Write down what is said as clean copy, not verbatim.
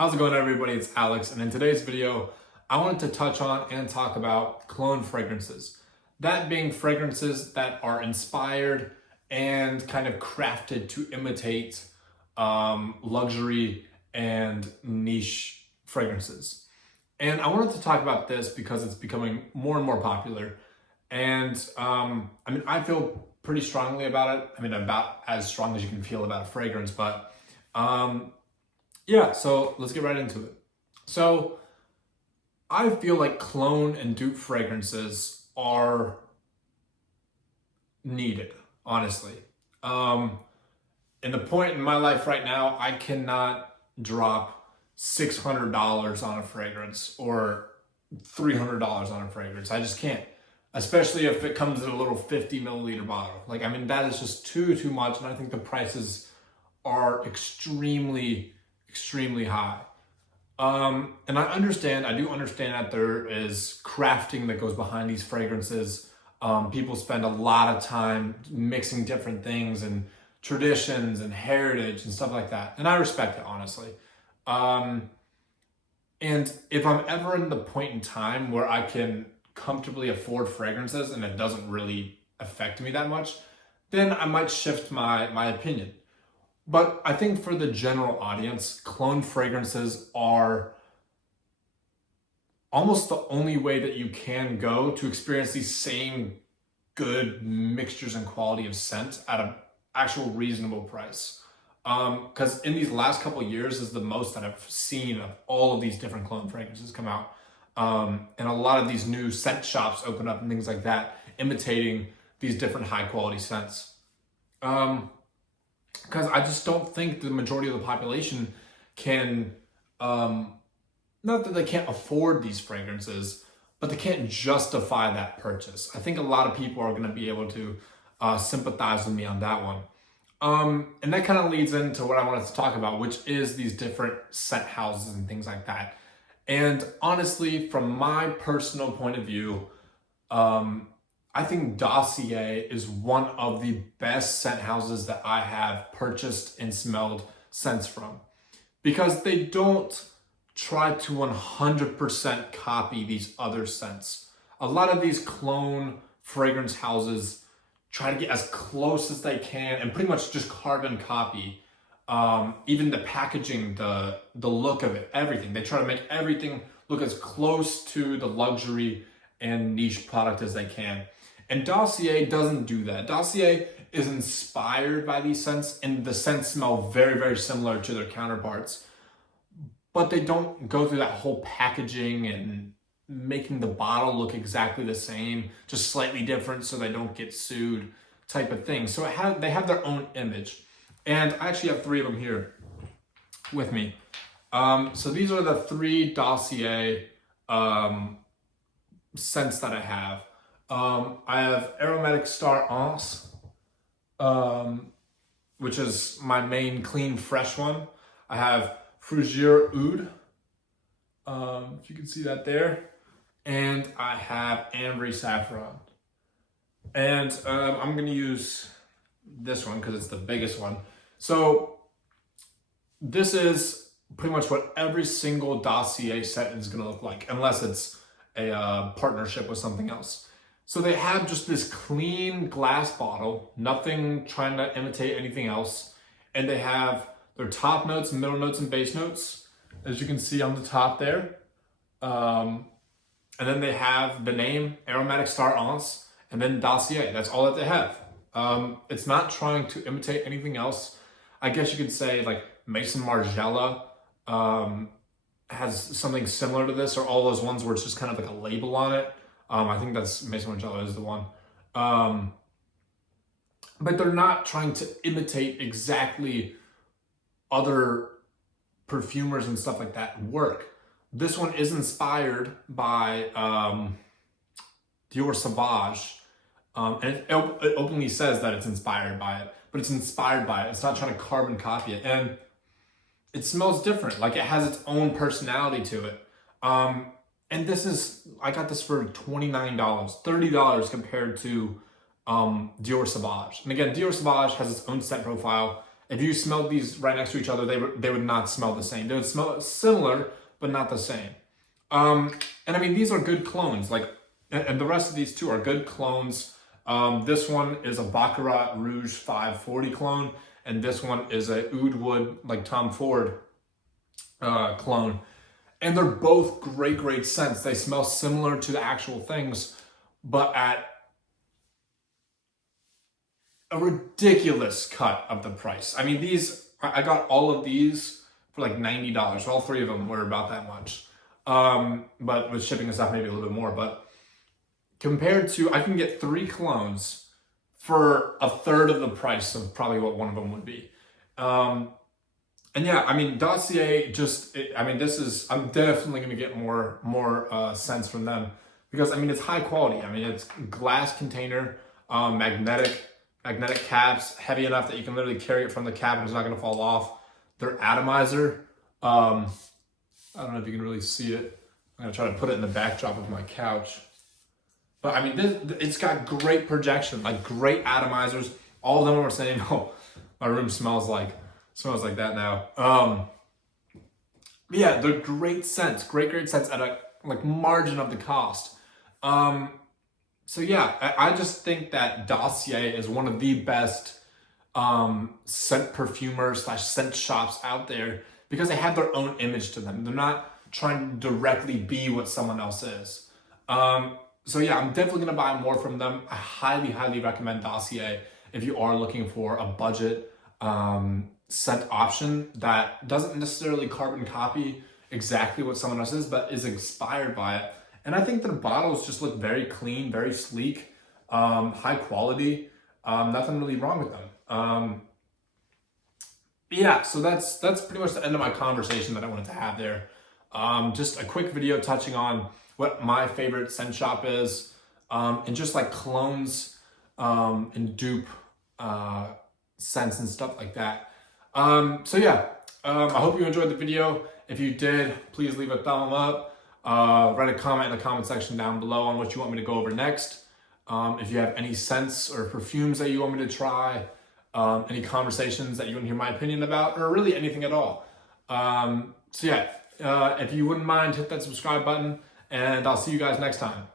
How's it going, everybody? It's Alex, and in today's video, I wanted to touch on and talk about cologne fragrances. That being fragrances that are inspired and kind of crafted to imitate luxury and niche fragrances. And I wanted to talk about this because it's becoming more and more popular. And I feel pretty strongly about it. About as strong as you can feel about a fragrance, but yeah, so let's get right into it. So I feel like cologne and dupe fragrances are needed, honestly. In the point in my life right now, I cannot drop $600 on a fragrance or $300 on a fragrance. I just can't, especially if it comes in a little 50 milliliter bottle. That is just too much, and I think the prices are extremely high. And I do understand that there is crafting that goes behind these fragrances. People spend a lot of time mixing different things and traditions and heritage and stuff like that. And I respect it, honestly. And if I'm ever in the point in time where I can comfortably afford fragrances and it doesn't really affect me that much, then I might shift my opinion. But I think for the general audience, cologne fragrances are almost the only way that you can go to experience these same good mixtures and quality of scent at an actual reasonable price. Because in these last couple of years is the most that I've seen of all of these different cologne fragrances come out. And a lot of these new scent shops open up and things like that, imitating these different high quality scents. Because I just don't think the majority of the population can, not that they can't afford these fragrances, but they can't justify that purchase. I think a lot of people are going to be able to sympathize with me on that one. And that kind of leads into what I wanted to talk about, which is these different scent houses and things like that. And honestly, from my personal point of view, I think Dossier is one of the best scent houses that I have purchased and smelled scents from, because they don't try to 100% copy these other scents. A lot of these cologne fragrance houses try to get as close as they can and pretty much just carbon copy even the packaging, the look of it, everything. They try to make everything look as close to the luxury and niche product as they can. And Dossier doesn't do that. Dossier is inspired by these scents, and the scents smell very similar to their counterparts. But they don't go through that whole packaging and making the bottle look exactly the same, just slightly different so they don't get sued type of thing. So they have their own image. And I actually have 3 of them here with me. So these are the 3 Dossier scents that I have. I have Aromatic Star Anse, which is my main clean, fresh one. I have Fougere Oud, if you can see that there. And I have Ambre Saffron. And I'm going to use this one because it's the biggest one. So this is pretty much what every single Dossier set is going to look like, unless it's a partnership with something else. So they have just this clean glass bottle, nothing trying to imitate anything else. And they have their top notes, middle notes, and base notes, as you can see on the top there. And then they have the name, Aromatic Star Anse, and then Dossier. That's all that they have. It's not trying to imitate anything else. I guess you could say like Maison Margiela has something similar to this, or all those ones where it's just kind of like a label on it. I think that's Maison Margiela is the one. But they're not trying to imitate exactly other perfumers and stuff like that work. This one is inspired by Dior Sauvage. And it openly says that it's inspired by it, but it's inspired by it. It's not trying to carbon copy it. And it smells different. Like, it has its own personality to it. And I got this for $29, $30 compared to Dior Sauvage. And again, Dior Sauvage has its own scent profile. if you smelled these right next to each other, they would not smell the same. They would smell similar, but not the same. And I mean, these are good clones. Like, and the rest of these two are good clones. This one is a Baccarat Rouge 540 clone, and this one is a Oud Wood, like Tom Ford clone. And they're both great scents. They smell similar to the actual things, but at a ridiculous cut of the price. I mean, I got all of these for like $90. All three of them were about that much. But with shipping and stuff, maybe a little bit more. But compared to, I can get 3 clones for a third of the price of probably what one of them would be. And yeah, I mean, Dossier I'm definitely going to get more scents from them because, I mean, it's high quality. I mean, it's glass container, magnetic caps, heavy enough that you can literally carry it from the cap and it's not going to fall off. Their atomizer, I don't know if you can really see it. I'm going to try to put it in the backdrop of my couch. But I mean, it's got great projection, like great atomizers. All of them are saying, oh, my room smells like that now. Yeah, they're great scents, great scents at a like margin of the cost. So yeah, I just think that Dossier is one of the best scent perfumers / scent shops out there because they have their own image to them. They're not trying to directly be what someone else is. So yeah, I'm definitely gonna buy more from them. I highly recommend Dossier if you are looking for a budget scent option that doesn't necessarily carbon copy exactly what someone else is, but is inspired by it. And I think their bottles just look very clean, very sleek, high quality. Nothing really wrong with them. Yeah, so that's pretty much the end of my conversation that I wanted to have there. Just a quick video touching on what my favorite scent shop is, and just like clones and dupe scents and stuff like that. So yeah, I hope you enjoyed the video. If you did, please leave a thumb up. Write a comment in the comment section down below on what you want me to go over next. If you have any scents or perfumes that you want me to try, any conversations that you want to hear my opinion about, or really anything at all. So yeah, if you wouldn't mind, hit that subscribe button, and I'll see you guys next time.